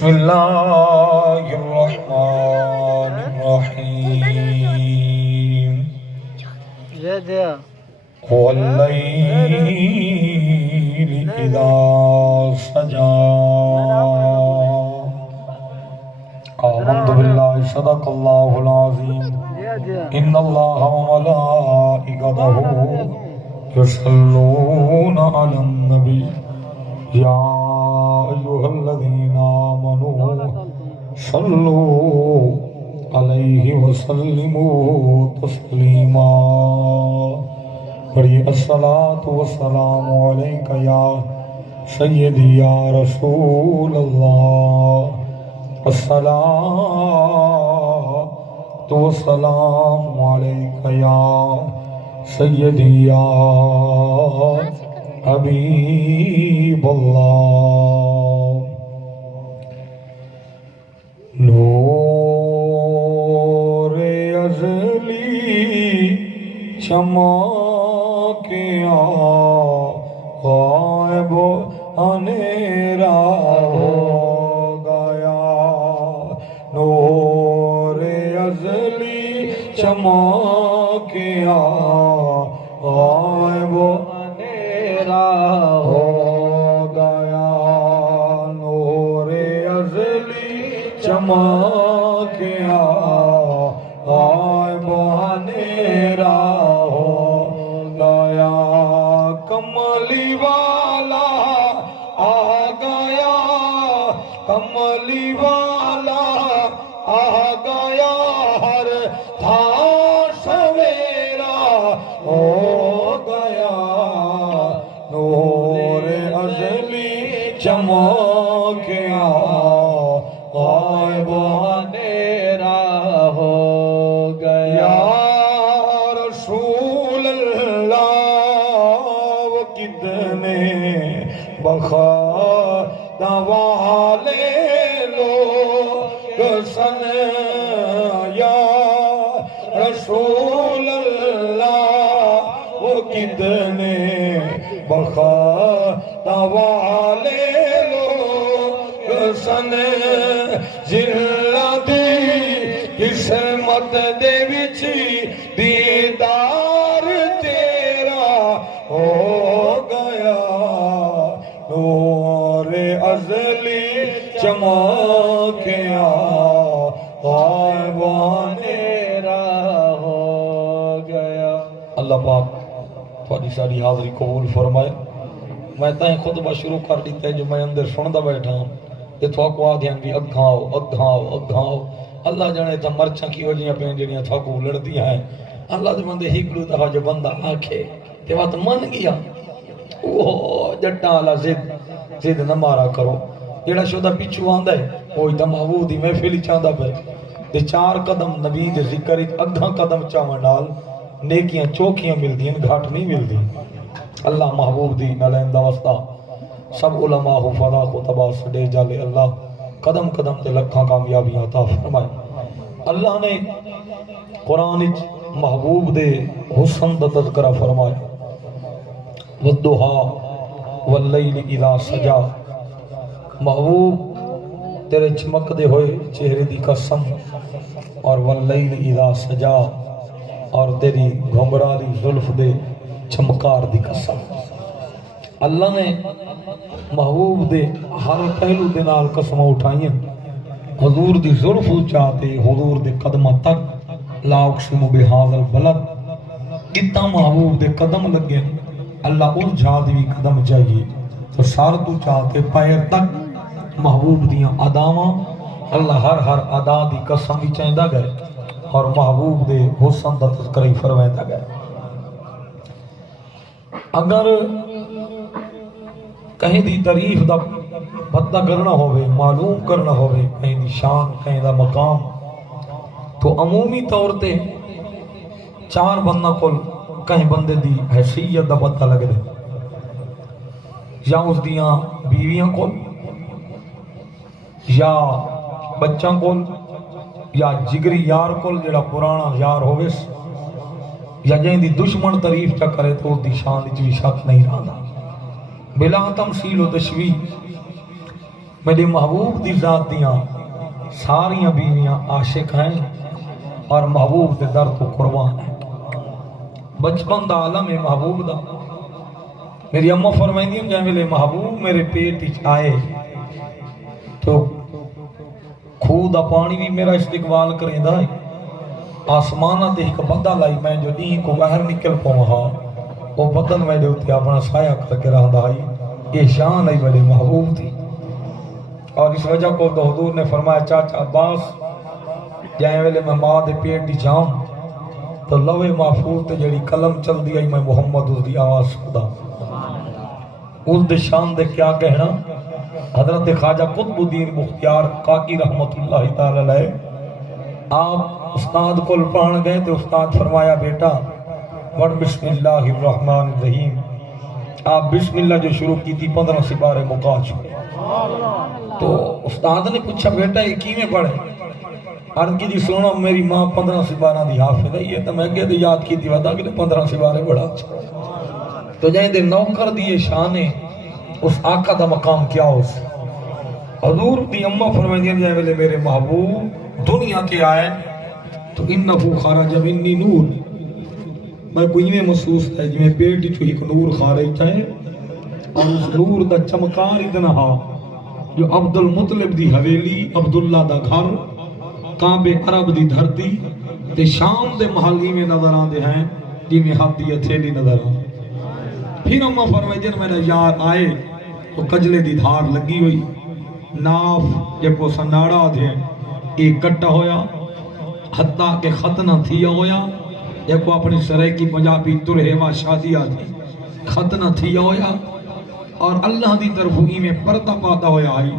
بسم اللہ الرحمن الرحیم واللیل اذا سجا آمنت باللہ صدق اللہ العظیم ان اللہ وملائکتہ یصلون علی النبی یا ایھا الذین آمنوا صلوا علیہ وسلموا تسلیما پڑھیے الصلاۃ والسلام علیک یا سیدی یا رسول اللہ الصلاۃ والسلام علیک یا سیدی یا حبیب اللہ نور ازلی چمکیا غائب اندھیرا ہو گیا نور ازلی چمکیا غائب ہو گیا نور ازلی چمکیا غائب اندھیرا ہو گیا کملی والا آ گیا کملی والا آ گیا ہر تھا سویرا ہو گیا نور ازلی چمکیا غائب اندھیرا ہو گیا یا رسول اللہ وہ کتنے بخت والے لوگ سن یا رسول اللہ وہ کتنے بخت والے لوگ سن جنہاں دی قسمت دے وچ دیدار تیرا ہو گیا نور ازلی چمکیا غائب اندھیرا ہو گیا اللہ پاک تھوڑی ساری حاضری قبول فرمائے میں تائیں خطبہ شروع کر دیتا ہے جو میں اندر سندا بیٹھا ہوں یہ تھوکو آدھیاں بھی اگھاؤ اگھاؤ اگھاؤ اللہ جانے تا مرچاں کی وجیاں پہ جڑیاں تھوکو لڑدی ہیں اللہ دے بندے ہکڑو دفعہ جو بندہ آکھے تے وقت من گیا اوہ جٹا اللہ زد نہ مارا کرو جڑا شدہ پیچھو آندہ ہے وہی تا محبوب دی محفل چاندہ پہ تے 4 قدم نبی دے ذکر ایک اگھاں قدم چاواں نال نیکیاں چوکیاں ملدیاں گھاٹ نہیں ملدی اللہ محبوب دی نلیندہ وسطہ سب علماء حفظہ خطبہ سڈے جالے اللہ قدم قدم تے لکھاں کامیابیاں عطا فرمائے اللہ نے قرآن محبوب دے حسن دا تذکرہ فرمائے والضحیٰ واللیل اذا سجا محبوب تیرے چمک دے ہوئے چہرے دی قسم اور واللیل اذا سجا اور تیری گھمرالی زلف دے چمکار دی قسم اللہ نے محبوب دے ہر پہلو دے نال قسمہ اٹھائیں حضور دی زلف چاہتے حضور دے قدمہ تک لا اقسم بہذا البلد کتا محبوب دے قدم لگے اللہ اس جھا دی قدم چاہیے تو سار تو چاہتے پیر تک محبوب دیاں اداواں اللہ ہر ادا دی قسم بھی چاہندہ گئے اور محبوب دے حسن دا تذکرہ فرمائندہ گئے اگر کہیں دی تعریف دا پتہ کرنا ہوئے معلوم کرنا ہوئے کہیں دی شان کہیں دا مقام تو عمومی طور تے 4 بندہ کل کہیں بندے دی حیثیت دا پتہ لگ دے یا اس دیاں بیویاں کل یا بچاں کل یا جگری یار کل جڑا پرانا یار ہوئے یا جہیں دی دشمن تعریف چا کرے تو اس دی شان دی شک نہیں رہا بلا تمثیل و تشبیہ میرے محبوب دی ذات دیاں ساریاں بیویاں عاشق ہیں اور محبوب دے در تو قربان ہیں۔ بچپن دا عالم ہے محبوب دا۔ میری اماں فرمائیں دی جائے ملے محبوب میرے پیٹ ہی آئے تو کھو دا پانی بھی میرا استقبال کریں دا ہے، آسمانہ دے ایک بدہ لائی میں جو نہیں کو باہر نکل پہا وہ بدن میں ہوتی اپنا سایہ کر کے رہا دائی، یہ شان ہے میرے محبوب تھی۔ اور اس وجہ کو تو حضور نے فرمایا چاچا عباس جائیں ویلے میں ماں دے پیٹ دی جام تو لوے محفوظ تے جڑی قلم چل دیا میں محمد اس دی آواز سکتا اس دے شان دے کیا کہنا۔ حضرت خواجہ قطب الدین مختیار کاکی رحمت اللہ تعالی علیہ آپ استاد کو پڑھن گئے تو استاد فرمایا بیٹا پڑھ بسم اللہ الرحمن الرحیم۔ آپ بسم اللہ جو شروع کی تھی 15 سپارے مکا چکے تو استاد نے پوچھا بیٹا یہ کی میں پڑھے؟ عرض کی جی سنو میری ماں 15 سپارہ دی حافظ ہے یہ تو میں کہتے یاد کی تھی ودا کہ 15 سپارے بڑھا چکے تو جائیں دے نوکر دیئے شانے اس آقا دا مقام کیا اس حضور دی اممہ فرمائیں جائیں ملے میرے محبوب دنیا کے آئے تو انہو خارج منی نور میں کوئی میں محسوس ہے جو میں پیٹ جو ایک نور خارج ہے اور اس نور دا چمکار اتنا ہا جو عبد المطلب دی حویلی عبداللہ دا گھر کعبے عرب دی دھرتی تے شام دے محلی میں نظر آن دے ہیں جی میں ہاتھ دی اتھیلی نظر آن پھر اممہ فرمائیں جن میں نے یاد آئے تو کجلے دی دھار لگی ہوئی ناف جب کو سناڑا دے ایک کٹا ہویا حتیٰ کہ ختنہ تھیا ہویا جب کو اپنی سرے کی پنجابی ترہیوہ شادی آتی ختنہ تھیا ہویا اور اللہ دی طرف ہی میں پرتا پاتا ہویا آئی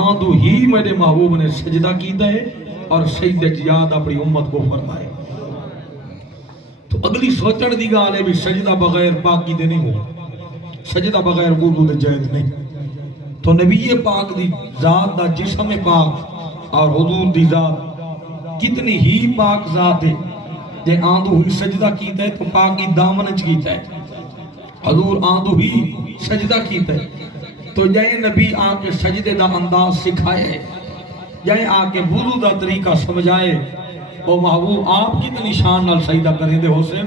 آندو ہی میرے محبوب نے سجدہ کیتا ہے اور سجدہ جیاد اپنی امت کو فرمائے تو اگلی سوچن دی گالے بھی سجدہ بغیر پاکی دے نہیں ہو سجدہ بغیر وضو دے جائز نہیں تو نبی پاک دی ذات دا جسم پاک اور حضور دی ذات کتنی ہی پاک ذات ہے جے آندو ہی سجدہ کیتا ہے تو پاکی دامنچ کیتا ہے حضور آندو ہی سجدہ کیتا ہے تو جائیں نبی آکے سجدے دا انداز سکھائے جائیں آکے وضو دا طریقہ سمجھائے وہ محبوب آپ کتنی شان نال سجدہ کریں دے حسین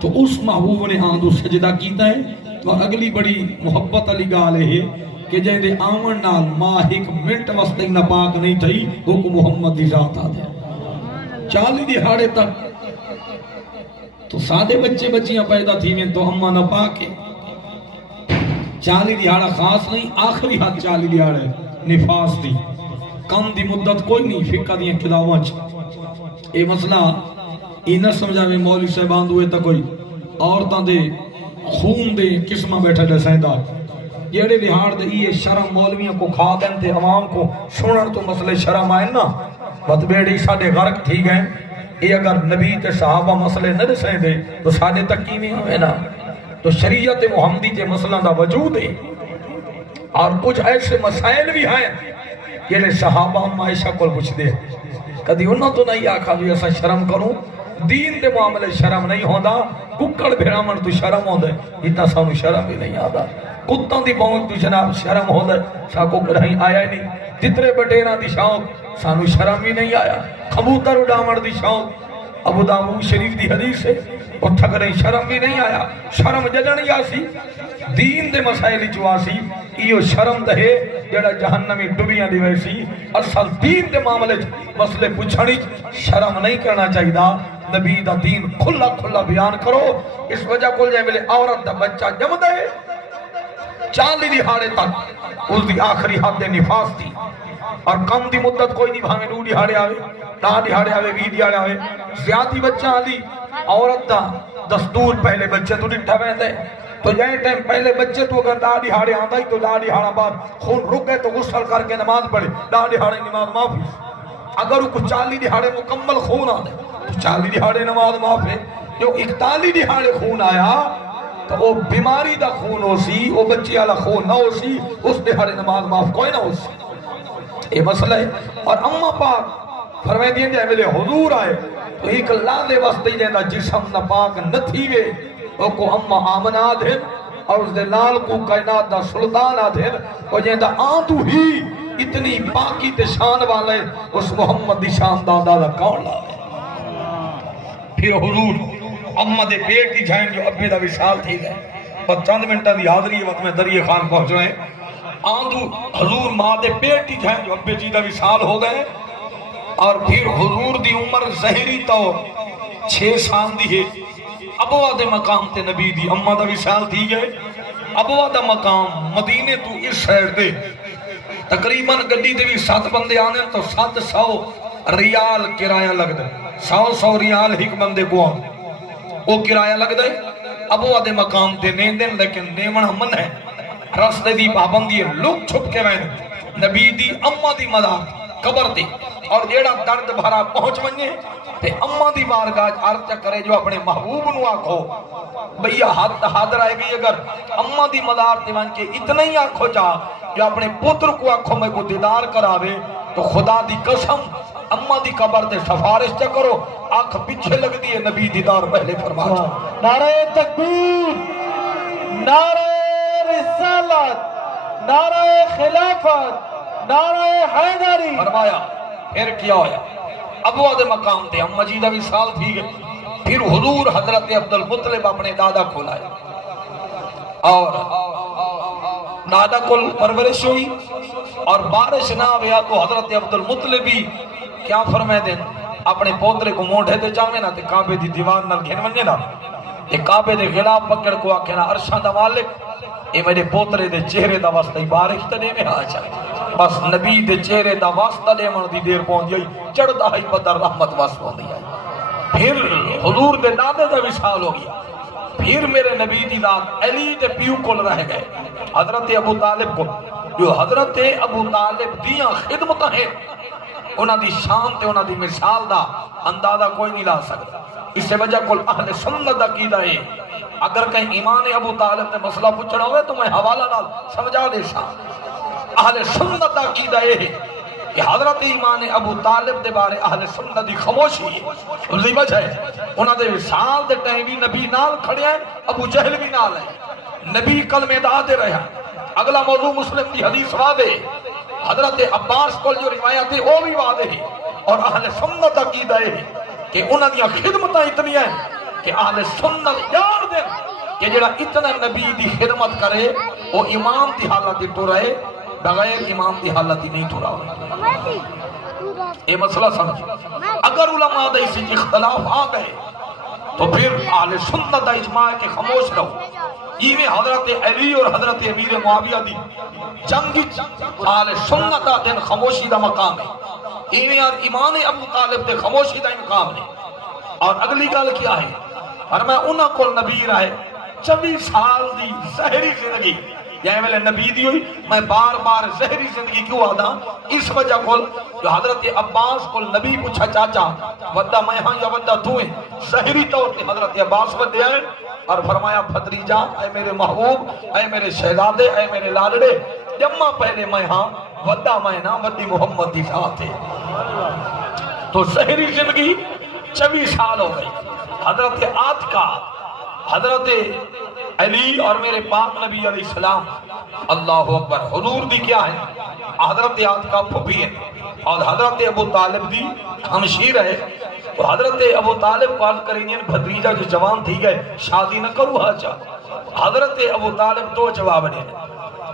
تو اس محبوب نے آندو سجدہ کیتا ہے اور اگلی بڑی محبت علی گالے ہے کہ جائیں دے آمن نال ماں ایک منٹ وستے نہ پاک نہیں تھی وہ کو محمد دی ذات آ دے 40 دہاڑے تک تو سادے بچے بچیاں پیدا تھی میں تو اممہ نہ پاکے 40 دہاڑا خاص نہیں آخری حد 40 دہاڑے نفاس دی کم دی مدت کوئی نہیں فقہ دیاں کتاباں اے مسئلہ یہ نہ سمجھا میں مولوی صاحبان دوئے تا کوئی عورتاں دے خون دے قسمہ بیٹھا دے سیندار جیڑے دہاڑ دے یہ شرم مولویاں کو کھا دیں تے عوام کو سنن تو مسئلے شرم آئیں نا بات بیڑی ساڑے غرق تھی گئے یہ اگر نبی تے صحابہ مسئلے نہ رسیں دے تو ساڑے تک کی نہیں ہوئے نا تو شریعت محمدی تے مسئلہ دا وجود ہے اور کچھ ایسے مسائل بھی ہیں یہ صحابہ ہم عائشہ کو پوچھ دے کدی انہوں تو نہیں آکھا بھی ایسا شرم کروں دین دے معاملے شرم نہیں ہوندہ ککڑ بھیرامن تو شرم ہوندے اتنا سانو شرم بھی نہیں آدھا کتوں دی بہن تو جناب شرم ہوندے ساکو کہیں آیا ہی نہیں جترے بٹیران دی شوق سانو شرم بھی نہیں آیا کبوتر اڈامن دی شوق ابو داؤد شریف دی حدیث ہے اٹھا کریں شرم بھی نہیں آیا شرم جلن آسی دین دے مسائل جو آسی ایو شرم دہے جڑا جہنمی ڈبیاں دی ویسی اصل دین دے معاملے مسئلے پوچھنی شرم نہیں کرنا چاہیے نبی دا دین کھلا کھلا بیان کرو اس وجہ کو جائے ملے عورت دا بچہ جم دے 40 دہاڑے تک اس دی آخری حد نفاس تھی اور کم دی مدت کوئی نہیں بھاویں 2 دہاڑے آوے 10 دہاڑے آوے 20 دہاڑے آوے زیادی بچہ آلی عورت دا دستور پہلے بچے تو ڈٹھا بیندے تو جائیں ٹائم پہلے بچے تو اگر 10 دہاڑے آتا ہی تو 10 دہاڑا بعد خون رک گئے تو غسل کر کے نماز پڑھے 10 دہاڑے نماز معافی اگر وہ 40 دہاڑے مکمل خون آ دے تو 40 دہاڑے نماز معاف ہے جو 41 دہاڑے خون آیا تو وہ بیماری دا خون ہو سی وہ بچے والا خون نہ ہو سی اس دہاڑے نماز معاف کوئی نہ ہو سی یہ مسئلہ ہے اور اممہ پاک فرمائے دیں جائے ملے حضور آئے تو ایک اللہ دے واسطے جائے جسم نہ پاک نہ تھیوے وہ کو اممہ آمنہ دے اور اس دے نال کو کائنات دا سلطان آدھے وہ جیندہ آندو ہی اتنی باقی تے شان والے اس محمد دی شان دا اندازہ کون لاوے پھر حضور امہ دے پیٹ دی جائیں جو ابے دا وصال تھی گئے بس چند منٹہ دی حاضری وقت میں دریئے خان پہنچ رہے ہیں آندو حضور ماں دے پیٹ دی جائیں جو ابے جی دا وصال ہو گئے اور پھر حضور دی عمر زہری تو 6 سال دی ہے ابوا دے مقام تے نبی دی امہ دا وصال تھی گئے ابوا دا مقام مدینے تو اس شہر دے تقریباً گڈی دے بھی 7 بندے آنے تو 700 ریال کرایہ لگ دے 100 ریال ایک بندے کو آن وہ کرایہ لگ دے ابوا دے مقام تے نہیں دیں لیکن نیمن من ہے رستے دی پابندی ہے لوگ چھپ کے وین نبی دی امہ دی مدار قبر دی اور جیڑا درد بھرا پہنچ ونجے تے امہ دی بارگاہ عرض کرے جو اپنے محبوب نو آکھو بھئیا حاضر آئے گئی اگر امہ دی مدار تے ون کے اتنا ہی آکھو چاہ جو اپنے پتر کو آکھو میں کو دیدار کراوے تو خدا دی قسم امہ دی قبر تے سفارش چا کرو آنکھ پیچھے لگ دیئے نبی دیدار پہلے فرما چاہ نعرہ تکبیر نعرہ رسالت نعرہ خلافت نعرہ حیدری فرمایا پھر کیا ہویا ابوا دے مقام تے امہ جی دا وصال تھی گئے پھر حضور حضرت عبدالمطلب اپنے دادا کو لائے اور دادا کو پرورش ہوئی اور بارش نہ ہویا تو حضرت عبدالمطلب بھی کیا فرمائے دیں اپنے پوترے کو موڑھے دے جانے نا تے کعبے دی دیوار نال گھن ونجے نا تے کعبے دے غلاف پکڑ کو آکھے نا عرشاں دا مالک اے میرے پوترے دے چہرے دا واسطہ بارش تے میں آ جائے بس نبی دے چہرے دا واسطہ دے من دی دیر پہنچ جائی چڑھتا ہی بدر رحمت واسطہ دی آئی پھر حضور دے دادے دا وصال ہو گیا پھر میرے نبی دی داد علی دے پیو کول رہ گئے حضرت ابو طالب کو جو حضرت ابو طالب دیاں خدمت ہیں انہاں دی شان تے انہاں دی مثال دا اندازہ کوئی نہیں لا سکتا اس سے وجہ کل اہل سنت عقیدہ ہے اگر کہیں ایمان ابو طالب نے مسئلہ پوچھنا ہوئے تو میں حوالہ نال سمجھا دے شاہ اہل سنت عقیدہ ہے کہ حضرت ایمان ابو طالب دے بارے اہل سنت دی خاموشی ہے اس دی وجہ ہے انہاں دے وصال دے ٹائم بھی نبی نال کھڑے ہیں ابو جہل بھی نال ہے نبی کلمے دا دے رہا اگلا موضوع مسلم دی حدیث واضح حضرت عباس کو جو روایت ہے وہ بھی واضح ہے اور اہل سنت عقیدہ ہے کہ انہاں دی خدمتاں اتنی ہیں کہ اہل سنت یار دیں کہ جڑا اتنا نبی دی خدمت کرے وہ امام دی حالت تو رہے بغیر امام دی حالت نہیں تو رہا یہ مسئلہ سمجھ اگر علماء دا اسی اختلاف آ گئے تو پھر اہل سنت دا اجماع کے خاموش رہو یہ میں حضرت علی اور حضرت امیر معاویہ دی جنگی اہل سنت دا دن خاموشی دا مقام ہے یہ میں اور ایمان ابو طالب دے خاموشی دا مقام ہے اور اگلی گل کیا ہے اور میں انہاں کو نبی رہے 24 سال دی زہری زندگی یعنی میں نبی دی ہوئی میں بار بار زہری زندگی کیوں آدھا اس وجہ کو جو حضرت عباس کو نبی پوچھا چاچا ودہ میں ہاں یا ودہ تو ہیں زہری طور تے حضرت عباس ودے آئے اور فرمایا بھتریجا اے میرے محبوب اے میرے شہزادے اے میرے لالڑے جمع پہلے میں ہاں ودہ میں نا ودی محمد دی ساتھ ہے تو زہری زندگی 24 سال ہو گئی حضرت آتکا حضرت علی اور میرے پاک نبی علیہ السلام اللہ اکبر حضور دی کیا ہے حضرت آتکا پھپی ہے اور حضرت ابو طالب دی ہمشیر ہے تو حضرت ابو طالب کو عرض کریں بھتریجا جو جوان تھی گئے شادی نہ کرو ہاچا حضرت ابو طالب 2 جواب دے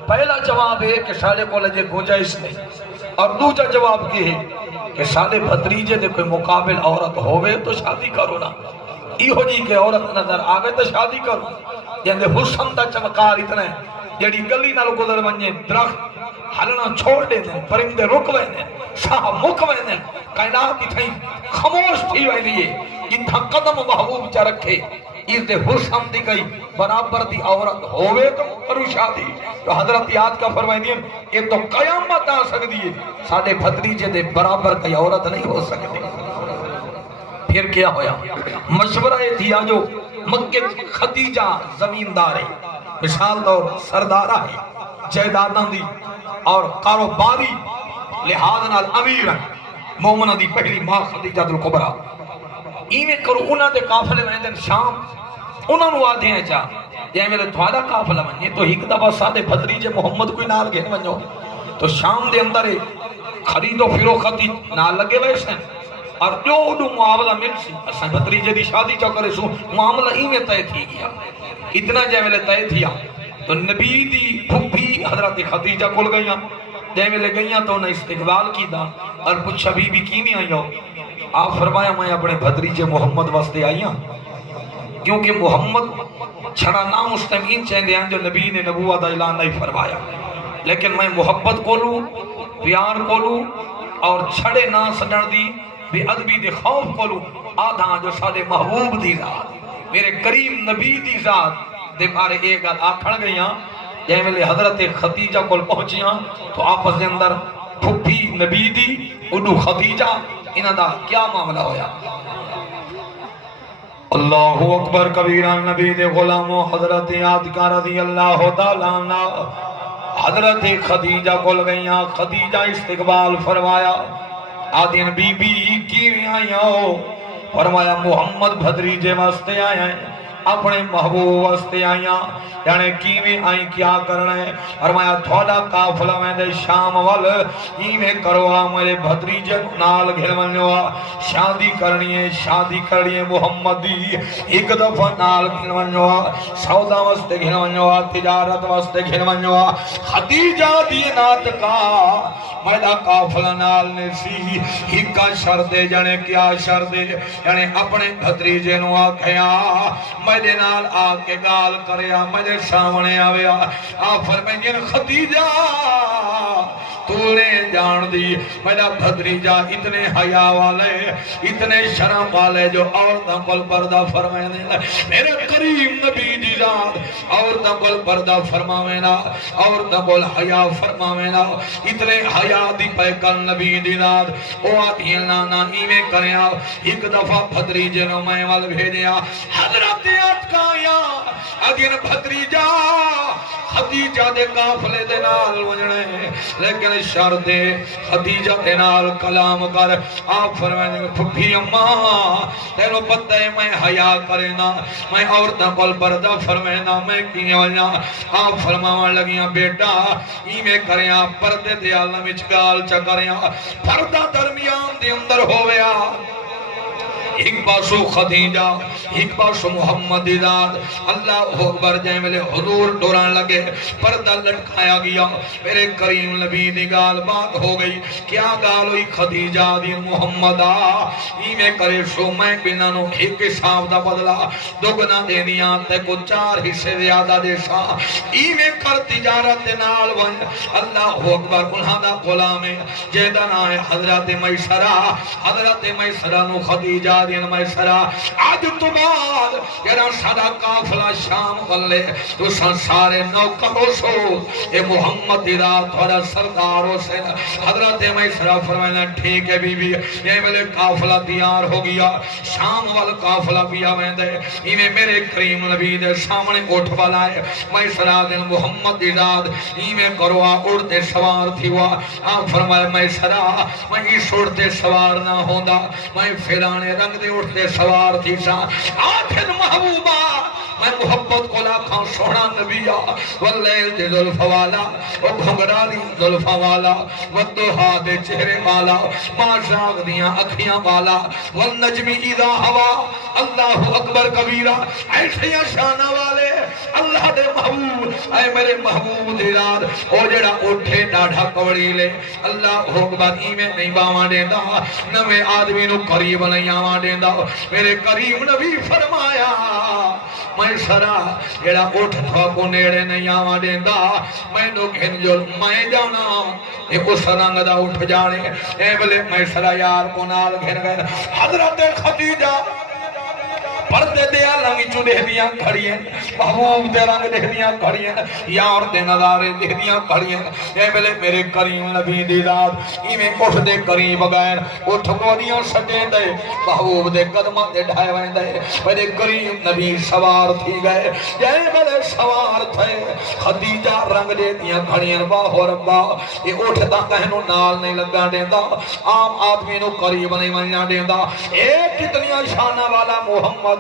پہلا جواب ہے کہ سارے کو لجے گنجائش نہیں اور دوسرا جواب یہ ہے کہ سارے بھتریجے دے کوئی مقابل عورت ہوئے تو شادی کرو نا ایہو جی کہ عورت نظر آگے تو شادی کرو یعنی حسن دا چمکار اتنا ہے جیڑی گلی نال گزر ونجے درخت ہلنا چھوڑ دے دیں پرندے رک ویندے ساہ مک ویندے کائنات تھی خاموش تھی ویندی ہے جتھا قدم محبوب چا رکھے اس دے حسن دی گئی برابر دی عورت ہوئے تو کرو شادی تو حضرت یاد کا فرمائیں یہ تو قیامت آ سکتی ہے ساڑھے بھتریجے دے برابر کئی عورت نہیں ہو سکتی پھر کیا ہویا مشورہ دیا جو مکہ خدیجہ زمیندار ہے مثال طور سردارہ ہے جائیداداں دی اور کاروباری لحاظ نال امیر ہے مومنہ دی پہلی ماں خدیجہ الکبریٰ ایویں کرو انہاں دے قافلے میں دن شام انہاں نو آدھے ہیں چاہ جے ویلے تھوڑا قافلہ ونجے تو ایک دفعہ سادے بھتریجے محمد کوئی نال گھن ونجو تو شام دے اندر خرید و فروخت نال لگے ویسے اور جو اڈو معاملہ مل سی اساں بھتریجے دی شادی چا کرے سو معاملہ ہی میں طے تھی گیا اتنا جے ویلے طے تھیا تو نبی دی پھپھی حضرت خدیجہ کول گئیاں جے ویلے گئیاں تو انہیں استقبال کی دا اور پوچھا بی بی کی میں آئی ہو آپ فرمایا میں اپنے بھتریجے محمد واسطے آئی ہوں کیونکہ محمد چھڑا نام اس تمین چاہندے ہیں جو نبی نے نبوت اعلان نہیں فرمایا لیکن میں محبت کو لوں پیار کو لوں اور چھڑے نہ سجن دی بے ادبی دے خوف کو لوں آدھا جو سارے محبوب دی ذات میرے کریم نبی دی ذات دے بارے ایک گل آکھن گئیاں جے ویلے حضرت خدیجہ کول پہنچیاں تو آپس دے اندر پھپھی نبی دی اڈو خدیجہ انہاں دا کیا معاملہ ہویا اللہ اکبر کبیرہ نبی دے غلامو حضرت عاتکہ رضی اللہ تعالیٰ عنہ حضرت خدیجہ کول گئیاں خدیجہ استقبال فرمایا آدین بی بی کی آئیاں ہو فرمایا محمد بھتریجے واسطے آئے ہیں اپنے محبوب واسطے آئیاں یعنی کیویں آئیں کیا کرنا ہے فرمایا تھوڑا قافلہ میں دے شام وال ایویں کروا میرے بھتریجے نال گھل منوا شادی کرنی ہے محمد دی ایک دفعہ نال گھل منوا سودا واسطے گھل منوا تجارت واسطے گھل منوا خدیجہ دی نات کا میرا قافلہ نال نے سی ہکا شردے جانے کیا شردے یعنی اپنے بھتریجے نو آکھیا میرے نال آکے گال کریا میرے سامنے آویا آپ فرمائیں خدیجہ تو نے جان دی میرا بھتریجہ اتنے حیا والے اتنے شرم والے جو عورتوں کول پردہ فرمائیں میرے کریم نبی دی ذات عورتوں کول پردہ فرماوینا عورتوں کول حیا فرماوینا اتنے حیا دی پیکل نبی دی ذات او آتی لانا ایویں کریا ایک دفعہ بھتریجے نو میں وال بھیجیا حضرت عاتکہ اگین بھتریجہ خدیجہ دے قافلے دے نال وجنے لیکن شرط خدیجہ دے نال کلام کر آپ فرمائیں پھپھی اماں تینو پتہ ہے میں حیا کرینا میں عورتوں کول پردہ فرمائنا میں کینے والا آپ فرماوان لگیاں بیٹا ایویں کریاں پردے دے عالم وچ گال چا کریاں پردہ درمیان دے اندر ہویا ایک پاسو خدیجہ ایک پاسو محمد ذات اللہ اکبر جائے ملے حضور دوران لگے پردہ لٹکایا گیا میرے کریم نبی دی گال بات ہو گئی کیا گال ہوئی خدیجہ دی محمد میں کرے شو میں بنانو ایک حساب دا بدلا دگنا دینیاں تے کو 4 حصے زیادہ دے سا میں کر تجارت نال ون اللہ اکبر انہاں دا غلام جیدہ نا ہے حضرت میسرہ نو خدیجہ دین میسرہ آج تو بعد یرا صدا قافلہ شام والے تو سارے نوکروں سو اے محمد ذات والا سرداروں سے حضرت میسرہ فرمائنا ٹھیک ہے بی بی یہ میرے قافلہ تیار ہو گیا شام والا قافلہ بیا میں دے انہیں میرے کریم نبی دے سامنے اٹھ والا ہے میسرہ دن محمد ذات انہیں کروا اڑتے سوار تھی ہوا آپ فرمائے میسرہ میں اس اڑتے سوار نہ ہوندہ میں فیرانے رنگ دے اٹھتے سوار تھی سا آخر محبوبہ میں محبت کو لاکھاں سونا نبیہ واللیل دے ظلف والا وہ بھنگڑالی ظلف والا والدوحا دے چہرے والا ماشاق دیاں اکھیاں والا والنجمی اذا ہوا اللہ اکبر کبیرہ ایسے شانہ والے اللہ دے محبوب اے میرے محبوب دے رات او جڑا اٹھے ڈاڑھا کوڑی لے اللہ اکبر ایمیں نہیں باواں دیندہ نوے آدمی نو قریب نہیں آواں دیندہ میرے کریم نبی فرمایا میں سرا جڑا اٹھ تھا کو نیڑے نہیں آواں دیندہ میں نو گھن جو میں جانا ایک اس رنگ دا اٹھ جانے اے بلے میں سرا یار کو نال گھن گئے حضرت خدیجہ پردے دے عالمی چو دہدیاں کھڑی ہیں محبوب دے رنگ دہدیاں کھڑی ہیں یار دے نظارے دہدیاں کھڑی ہیں اے بلے میرے کریم نبی دی رات ایمیں اٹھ دے قریب گئے اٹھ گوڑیاں سٹے دے محبوب دے قدمہ دے ڈھائے وائن دے میرے کریم نبی سوار تھی گئے اے بلے سوار تھے خدیجہ رنگ دے دیاں کھڑی ہیں باہ ربا یہ اٹھتا کہنو نال نہیں لگا دیندہ عام آدمی نو قریب نہیں منیا دیندہ ایک کتنی شانہ والا محمد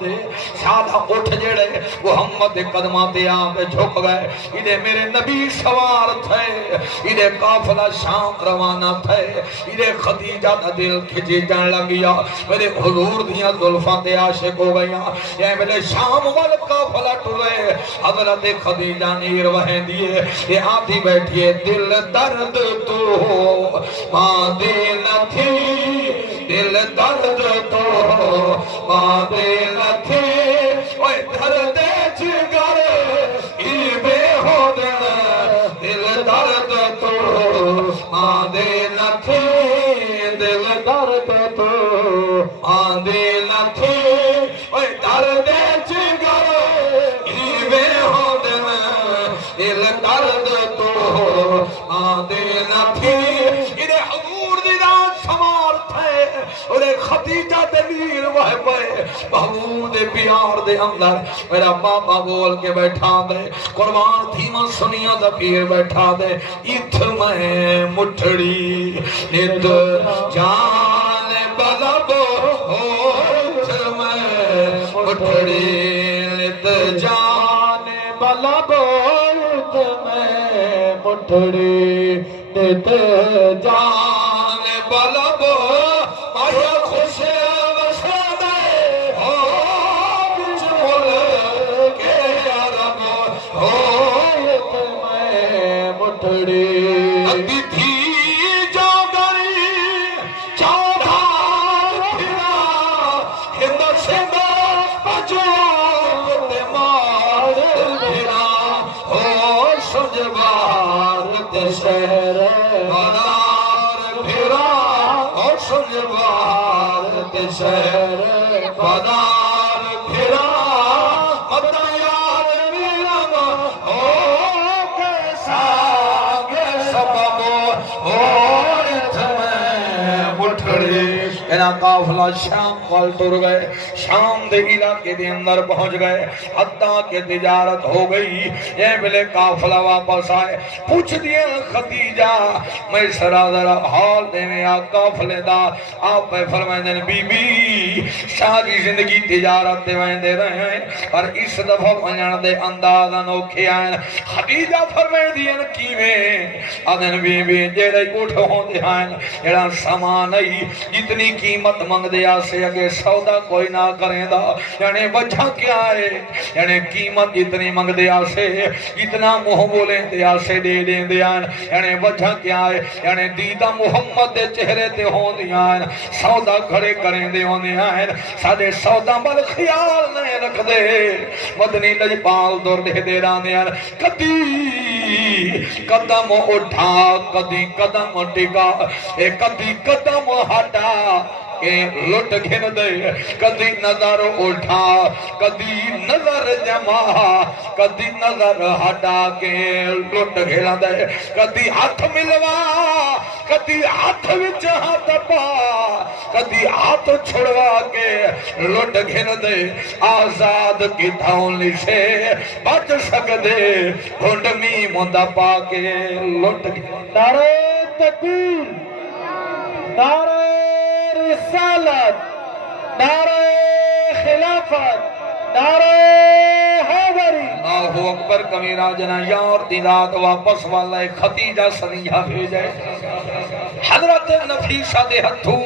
سادہ آدھا اٹھ جڑے محمد قدمہ تے آتے جھک گئے انہیں میرے نبی سوار تھے انہیں قافلہ شام روانہ تھے انہیں خدیجہ دا دل کھجی جان لگیا میرے حضور دیاں ظلفاں تے عاشق ہو گیا یہ میرے شام وال قافلہ ٹرے حضرت خدیجہ نیر وہیں دیے یہ آتی بیٹھیے دل درد تو ماں دل تھی دل درد تو ماں دل تھی اوہ درد جگر ای بے ہو دل درد تو ماں دل تھی دل درد تو ماں دل تھی اوہ درد جگر ای بے ہو دل درد تو ماں دل تھی انہیں حضور دی رات سوار تھے انہیں خدیجہ دلیل وہ پہ محمود پیار دے اندر میرا بابا بول کے بیٹھا دے قربان تھیما سنیا دا پیر بیٹھا دے اتھ میں مٹھڑی نت جان بلب ہو اتھ میں مٹھڑی نت جان بلب اتھ میں مٹھڑی نت جان بلب آیا خوش وسادے ہو کچھ مل کے عرب ہو اتھ میں مٹھڑی ابھی تھی جو گری چودھار پھرا ہند سندھ پجو تے مار پھرا ہو سجوار تے شہر بدار پھرا ہو سجوار تے شہر بدار پھرا مدہ یار میرم ہو کیسا سبب ہو اتھ میں مٹھڑی اینا قافلہ شام وال ٹر گئے شام دے علاقے دے اندر پہنچ گئے حتیٰ کہ تجارت ہو گئی یہ ملے قافلہ واپس آئے پوچھ دیا خدیجہ میں سرا ذرا حال دے میں قافلے دا آپ میں فرمائیں دیں بی بی شادی زندگی تجارت دے میں دے رہے ہیں اور اس دفعہ منجن دے اندازہ نوکھے آئیں خدیجہ فرمائیں دیا کیویں آدھن بی بی جیڑے اٹھ ہوں دے آئیں جیڑا سامان نہیں جتنی قیمت منگ دیا سے اگے سودا کوئی نہ کریں دا یعنی وجہ کیا ہے یعنی قیمت جتنی منگ دیا سے جتنا منہ بولیں دیا سے دے دیں دیا یعنی وجہ کیا ہے یعنی دیدہ محمد دے چہرے تے ہوں دیا سودا کھڑے کریں دے ہوں دیا سادے سودا بل خیال نہیں رکھ دے مدنی لجپال دور دے دے رہا دیا کدی قدم اٹھا کدی قدم ٹکا کدی قدم ہٹا کہ لٹ گھن دے کدی نظر اٹھا کدی نظر جما کدی نظر ہٹا کے لٹ گھن دے کدی ہاتھ ملوا کدی ہاتھ وچ ہاتھ پا کدی ہاتھ چھڑوا کے لٹ گھن دے آزاد کی دھولی سے بچ سکدے ہنڈمی مندہ پا کے لٹ گھن نعرہ تکبیر نعرہ رسالت نعرہ خلافت نعرہ حیدری اللہ اکبر کمیرہ جنا یار دیدات واپس والا خدیجہ سنیہ بھیجے حضرت نفیسہ دے ہتھو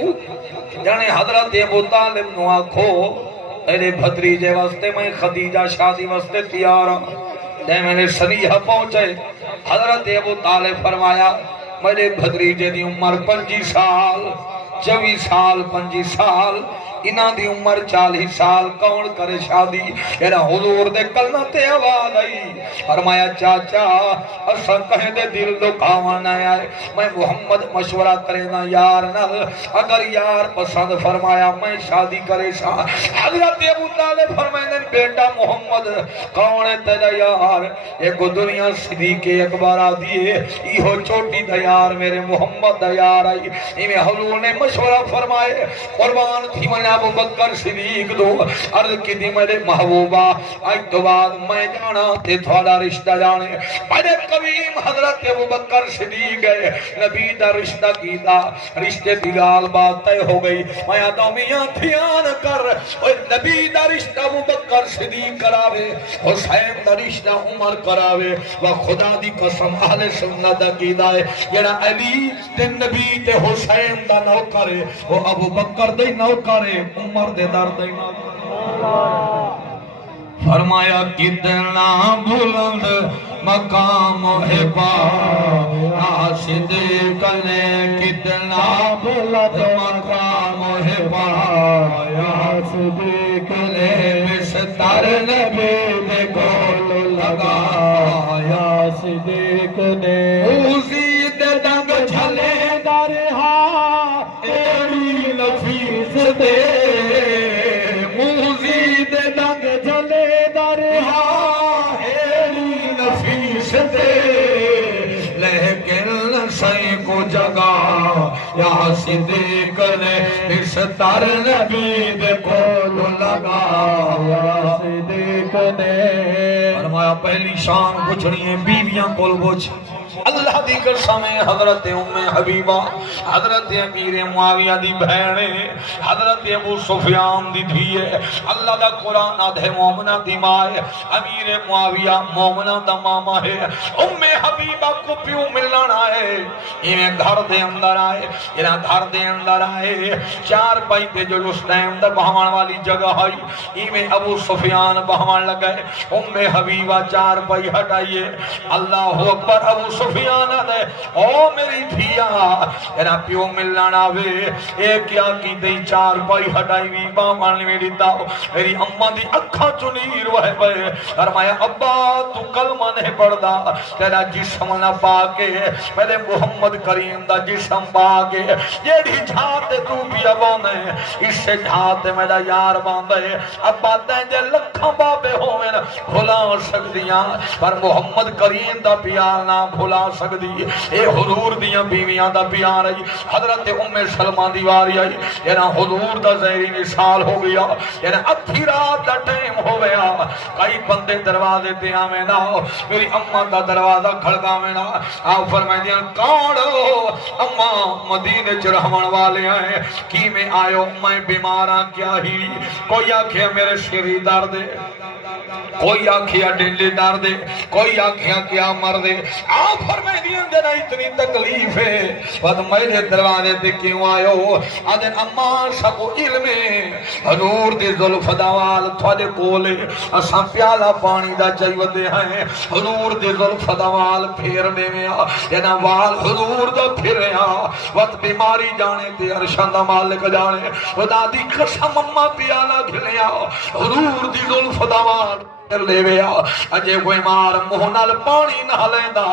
یعنی حضرت ابو طالب نو آکھو میرے بھتریجے واسطے میں خدیجہ شادی واسطے تیارا دے میں نے سنیہ پہنچے حضرت ابو طالب فرمایا میرے بھتریجے دی عمر 25 سال 24 سال 25 سال انہاں دی عمر 40 سال کون کرے شادی اینا حضور دے کلمہ تے آواز آئی فرمایا چاچا اساں کہیں دے دل دکھاوا نہ آئے میں محمد مشورہ کرے نا یار نال اگر یار پسند فرمایا میں شادی کرے سا حضرت ابو طالب فرمائے بیٹا محمد کون ہے تیرا یار ایک دنیا صدیق اکبر آدیے ایہو چھوٹی دا یار میرے محمد دا یار آئی ایمیں حضور نے مشورہ فرمائے قربان تھی میں ابو بکر صدیق دو عرض کی دی میرے محبوبہ آج تو بعد میں جانا تے تھوڑا رشتہ جانے میرے قویم حضرت ابو بکر صدیق ہے نبی دا رشتہ کیتا رشتے دی گال بات تے ہو گئی میں آدھو میاں دھیان کر نبی دا رشتہ ابو بکر صدیق کراوے حسین دا رشتہ عمر کراوے و خدا دی قسم اہل سنت دا قیدہ ہے جڑا علی تے نبی تے حسین دا نوکر ہے وہ ابو بکر دے نوکر ہے عمر دے در دے نوکر فرمایا کتنا بلند مقام ہے پا صدیق نے کتنا بلند مقام ہے پا صدیق نے بستر نبی دے گول لگایا صدیق نے اوزی دے ڈنگ جھلے درہا ایڑی نفیس دے موزی دے ڈنگ جھلے درہا ایڑی نفیس دے لیکن سی کو جگا یا صدیق نے اس تر نبی دے کول لگا صدیق نے فرمایا پہلی شان پوچھنی ہے بیویاں کول پوچھ اللہ دی قسم حضرت ام حبیبہ حضرت امیر معاویہ دی بہنے حضرت ابو سفیان دی دھیے اللہ دا قرآن آدھے مومنہ دی مائے امیر معاویہ مومنہ دا ماما ہے ام حبیبہ کو پیو ملنا آئے انہیں گھر دے اندر آئے انہیں گھر دے اندر آئے چار پائی تے جو اس ٹائم دا بہمان والی جگہ آئی انہیں ابو سفیان بہمان لگئے ام حبیبہ چار پائی ہٹائیے اللہ اکبر ابو سفیان دے او میری دھیا اینا پیو ملنا آوے ایک کیا کی دی چار پائی ہٹائی بھی بامان میں دیتا میری اممہ دی اکھا چنیر وہے بے فرمایا ابا تو کلمہ نہیں پڑھدا تیرا جسم نہ پاکے میرے محمد کریم دا جسم پاکے یہ بھی جھاتے تو بھی ابانے اس سے جھاتے میرا یار باندھے ابا تینجے لکھا بابے ہوئے بھلا سکدیاں پر محمد کریم دا پیار نہ بھلا سکدی اے حضور دیاں بیویاں دا پیار آئی حضرت ام سلمہ دیواری آئی یعنی حضور دا زہری نشال ہو گیا یعنی ادھی رات دا ٹیم ہو گیا کئی بندے دروازے دیا میں نہ میری اماں دا دروازہ کھڑکا میں نہ آپ فرمائے دیا کون ہو اماں مدینے چرہمان والے آئے کی میں آئے میں بیماراں کیا ہی کوئی آنکھیں میرے شری دار دے کوئی آنکھیا ڈنڈی دار دے کوئی آنکھیا کیا مر دے آپ فرمائے دیا دینا اتنی تکلیف ہے بعد میرے دروازے دے کیوں آئے ہو آدھن اماں شکو علم حضور دی ظلف دوال تھوڑے کولے اساں پیالا پانی دا چاہیو دے ہیں حضور دی ظلف دوال پھیر دے میں دینا وال حضور دا پھرے وقت بیماری جانے تے ارشان دا مالک جانے خدا دی قسم اماں پیالا گھلے حضور دی ظلف دوال لے ویا اجے کوئی مار مہنال پانی نہ لیندہ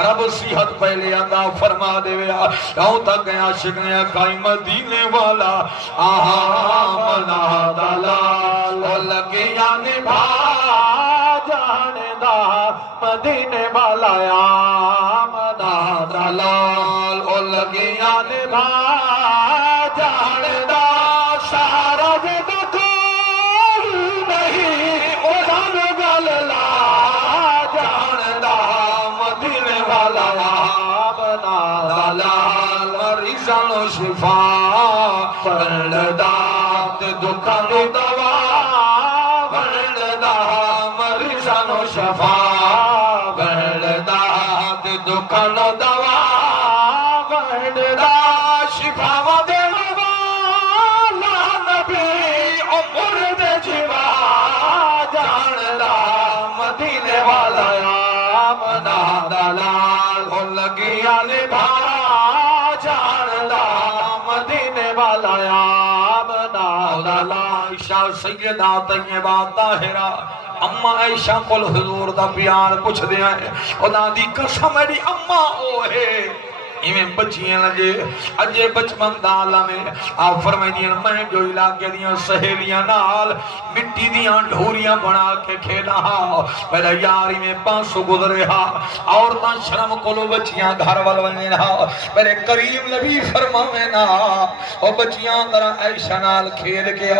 رب صحت پہلے آندہ فرما دے ویا کہوں تک گیا شکنے کائی مدینے والا آمنا دلال لگیا نبھا جانے دا مدینے والا آمنا دلال لگیا نبھا جانے دا سارا جب شفا بردات دکان دوا بردات مریضان شفا بردات دکان دوا بردات شفا ودن والا نبی عمر دے جیوا جاندا مدینے والا آمنا دلال لگیا نبھا عائشہ سیدہ طیبہ طاہرہ اماں عائشہ کل حضور دا پیار پوچھ دیا ہے خدا دی قسم میری اماں او ہے ایمیں بچیاں لگے اجے بچپن دالا میں آپ فرمائی دیا میں جو علاقے دیا سہیلیاں نال مٹی دیا ڈھوریاں بنا کے کھیلا میرا یاری میں پانسو گزرے عورتاں شرم کلو بچیاں گھر والونے میرے کریم نبی فرماوے نا اور بچیاں طرح عائشہ نال کھیل کے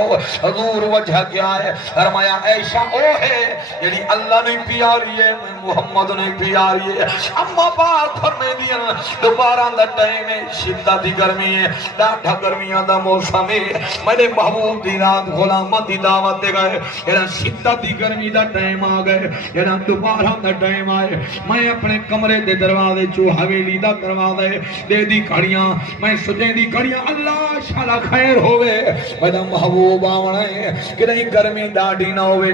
حضور وجہ کیا ہے فرمایا عائشہ او ہے یعنی اللہ نے پیاری ہے محمد نے پیاری ہے اما بار فرمائی دیا دوبارہ تیوہاراں دا ٹائم ہے، شدت دی گرمی ہے، ڈاڈھا گرمیاں دا موسم ہے، میرے محبوب دی رات غلامہ دی دعوت دے گئے، یہاں شدت دی گرمی دا ٹائم آ گئے، یہاں دوبارہ دا ٹائم آئے، میں اپنے کمرے دے دروازے چو حویلی دا دروازے دے دی کھڑیاں، میں سجیں دی کھڑیاں، اللہ شالا خیر ہوئے، میرا محبوب آونا ہے کہ نہیں گرمی ڈاڑی نہ ہوئے،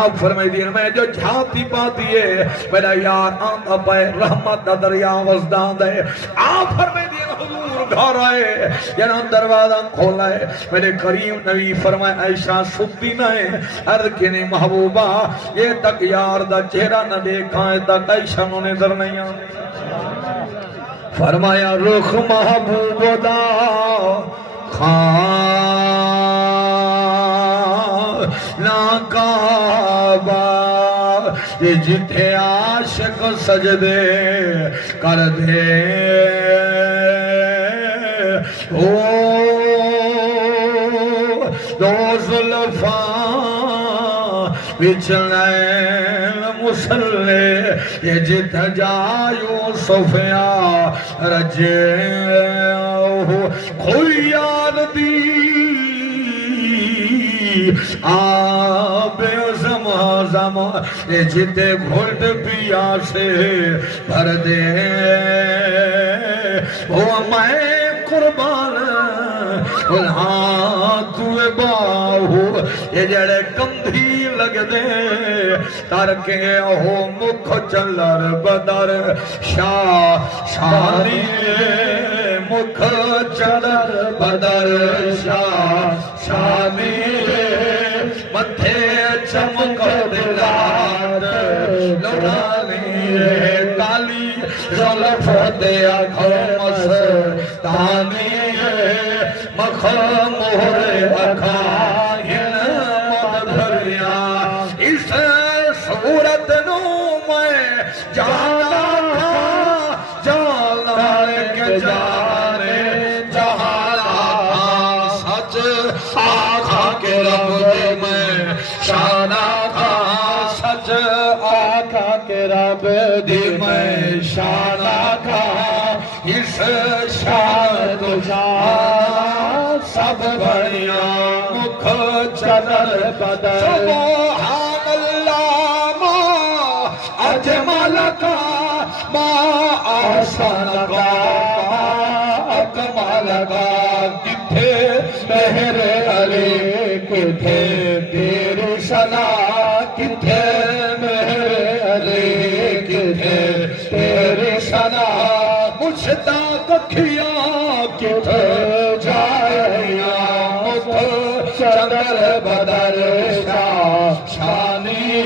آپ فرمائی دین میں جو جھاتی پاتی ہے میرا یار آندا پائے رحمت دا دریا وزدان دے، آپ فرمائی دین حضور گھر آئے یہاں دروازہ کھولا ہے، میرے کریم نبی فرمائے عائشہ ستی نہ ہے، عرض کے نہیں محبوبہ یہ تک یار دا چہرہ نہ دیکھا ہے تک عائشہ نو نظر نہیں آ فرمایا رخ محبوب دا نا کعبہ یہ جتھے عاشق سجدے کر دے دو زلفاں بچھڑین مسلے یہ جت جا یوسفیا رجے کوئی یاد دی آب زمزم یہ جتے گھٹ پیا سے بھر دے وہ میں قربان ہاں توے باہو یہ جڑے کندھی لگ دے ترکے ہو مکھ چلر بدر شاہ شانی مکھ چلر بدر شاہ شانی متھے چمک دلار لڑانی تالی زلف دیا مستانی مخ مہر اکھائن مدھریا اس صورت نو میں جانا تھا جانا کے جانے جہانا سچ آخا کے رب دے میں شانا تھا سچ آخا کے رب دے میں شانا تھا اس شان تو جان سب بڑیا مکھ چلر بدر سبحان اللہ ما اجمل کا ما آسان کا اکمل کا کتھے مہر علی کتھے تیری صلاح کتھے مہر علی کتھے تیری صلاح مجھتا ککھیاں کتھے جائیاں مکھ چندر بدر شاہ شانی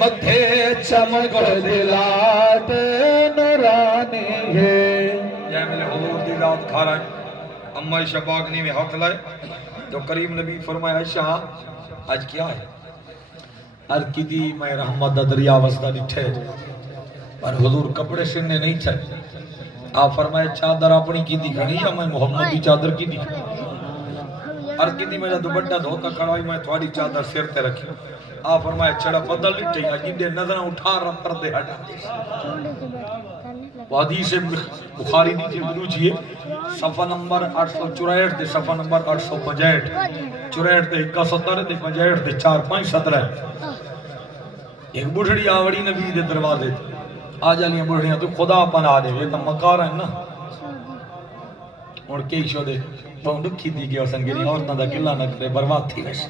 مدھے چمک دلات نورانی یہ میرے حضور دی رات کھا رہا ہے اما عائشہ پاک نے میں ہاتھ لائے تو کریم نبی فرمایا عائشہ آج کیا ہے ار کی دی میں رحمت دا دریا وسطہ ڈٹھے پر حضور کپڑے سننے نہیں چھے آپ فرمائے چادر اپنی کی دی کھڑی یا میں محمد دی چادر کی دی کھڑی عرض کی دی میرا دوپٹہ دھوتا کھڑائی میں تھوڑی چادر سر تے رکھی آپ فرمائے چڑا بدل لٹھے یا جنڈے نظریں اٹھا رب پردے ہٹا وہ حدیث بخاری دیجئے بلوچیے صفحہ نمبر 864 دے صفحہ نمبر 865 64 دے 71 دے 65 دے 4-5-17 ایک بڑھڑی آوڑی نبی دے دروازے تھے آج علیاں بڑھڑیاں تو خدا پناہ دے یہ تو مکار ہیں نا اور کئی شو دے تو دکھی دی گیا سنگیری عورتاں دا گلہ نہ کرے برباد تھی ویسے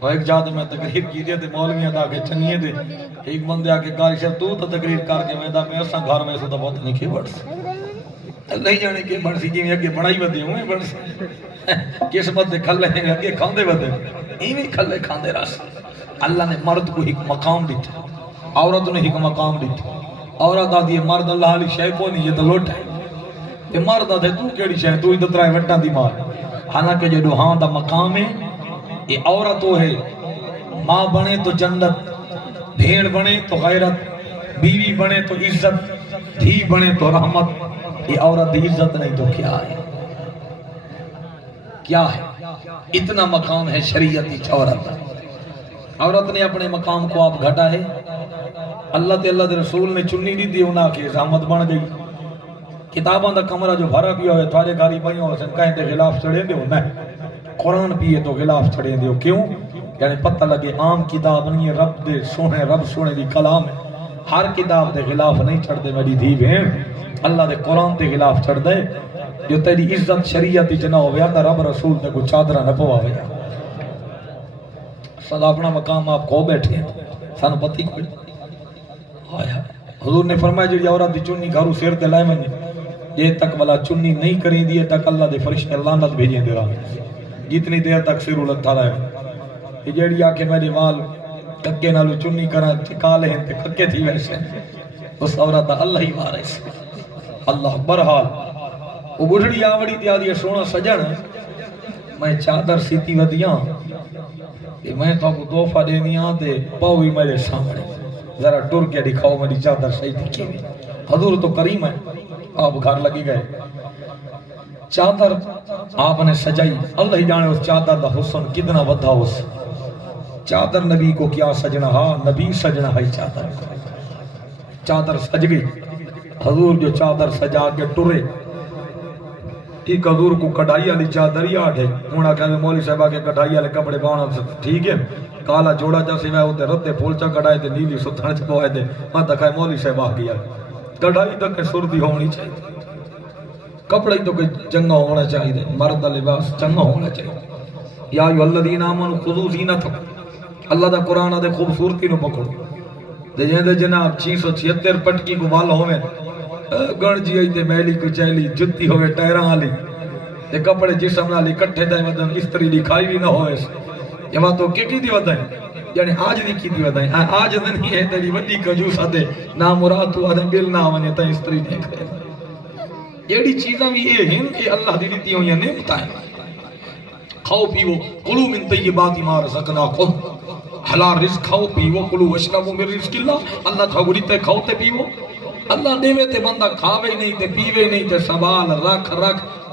وہ ایک جادے میں تقریر کی دیا تھے مولویاں دا کے چنگیے دے ایک بندے آکے کاری شب تو تقریر کر کے میں دا میں اساں گھر میں سو دا بہت نہیں کی بڑھ سے نہیں جانے کے بڑھ سی جی میں اگے بڑھائی بدے ہوئے بڑھ سے قسمت دے کھلے ہیں اگے کھاندے بدے ایویں کھلے کھاندے راس اللہ نے مرد کو ایک مقام دیتا عورت نے ایک مقام دیتا عورت آدھی ہے مرد اللہ علی شے کو نہیں یہ تو لوٹ ہے یہ مرد آدھے تو کیڑی شے تو ہی دترائے وٹاں دی مار حالانکہ جو ہاں دا مقام ہے یہ عورت وہ ہے ماں بنے تو جنت بھیڑ بنے تو غیرت بیوی بنے تو عزت دھی بنے تو رحمت یہ عورت دی عزت نہیں تو کیا ہے کیا ہے اتنا مقام ہے شریعتی عورت عورت نے اپنے مقام کو آپ گھٹا ہے اللہ تے اللہ دے رسول نے چنی دی دی انہاں کے زحمت بن گئی کتاباں دا کمرہ جو بھرا بھی ہوئے تھوڑے گھاری پائیں ہو سن کہیں تے خلاف چڑھیں دیو نہ قرآن پیے تو خلاف چڑھیں دیو کیوں یعنی پتہ لگے عام کتاب نہیں ہے رب سونے دی کلام ہے ہر کتاب دے خلاف نہیں چڑھ دے میری دھی بہن اللہ دے قرآن دے خلاف چڑھ دے جو تیری عزت شریعت چ نہ ہویا تا رب رسول تے کو چادرہ نہ پواوے سدا اپنا مقام آپ کھو بیٹھے ہیں سانو پتہ کوئی حضور نے فرمایا جو عورت دی چنی گھروں سر تے لائے منجے یہ تک والا چنی نہیں کریں دیئے تک اللہ دے فرشتے لعنت بھیجیں دے رہا جتنی دیر تک سر الٹا رہے یہ جیڑی آکے میرے وال ککے نالو چنی کرا چکا لیں تے ککے تھی ویسے اس عورت اللہ ہی وارث اللہ برحال وہ بڑھڑی آوڑی تھی آدھی سونا سجن میں چادر سیتی ودیاں کہ میں تو کو دوفہ دینیاں تے پاوی میرے سامنے ذرا ٹر کے دکھاؤ میری چادر صحیح دکھی ہوئی حضور تو کریم ہے آپ گھر لگی گئے چادر آپ نے سجائی اللہ ہی جانے اس چادر دا حسن کتنا ودھا اس چادر نبی کو کیا سجنا ہاں نبی سجنا ہے چادر سج گئی حضور جو چادر سجا کے ٹرے ایک حضور کو کڑھائی والی چادر ہی آٹھے انہاں کہا مولوی صاحبہ کے کڑھائی والے کپڑے پانا ٹھیک ہے کالا جوڑا جا سوائے ہوتے رتے پھولچا کڑھائے تھے نیلی ستھن چ پوائے تھے میں دکھائے مولوی صاحبہ کیا کڑھائی تک سردی ہونی چاہیے کپڑے تو کہ چنگا ہونا چاہیے مرد لباس چنگا ہونا چاہیے یا ایھا الذین آمنوا خذوا زینتکم اللہ دا قرآن دے خوبصورتی نو پکڑو تے جے جناب 676 پٹکی کو وال ہوے گن جی تے میلی کچیلی جتی ہوے ٹائراں والی تے کپڑے جسم نال اکٹھے تے ودن استری لکھائی بھی نہ ہوے یہ بات تو کی دی ودائیں یعنی آج دی کی دی ودائیں آج نہیں ہے تیری وڈی کنجوس تے نا مراد تو ادم بل نہ ونجے تے استری دیکھ رہے ایڑی چیزاں بھی یہ ہیں کہ اللہ دی دیتی ہوئی نعمتیں کھاؤ پیو کلو من طیبات ما رزقناکم حلال رزق کھاؤ پیو کلو واشربوا من رزق اللہ اللہ تھا گڑی تے کھاؤ تے پیو اللہ دیوے تے بندہ کھاوے نہیں تے پیوے نہیں تے سوال رکھ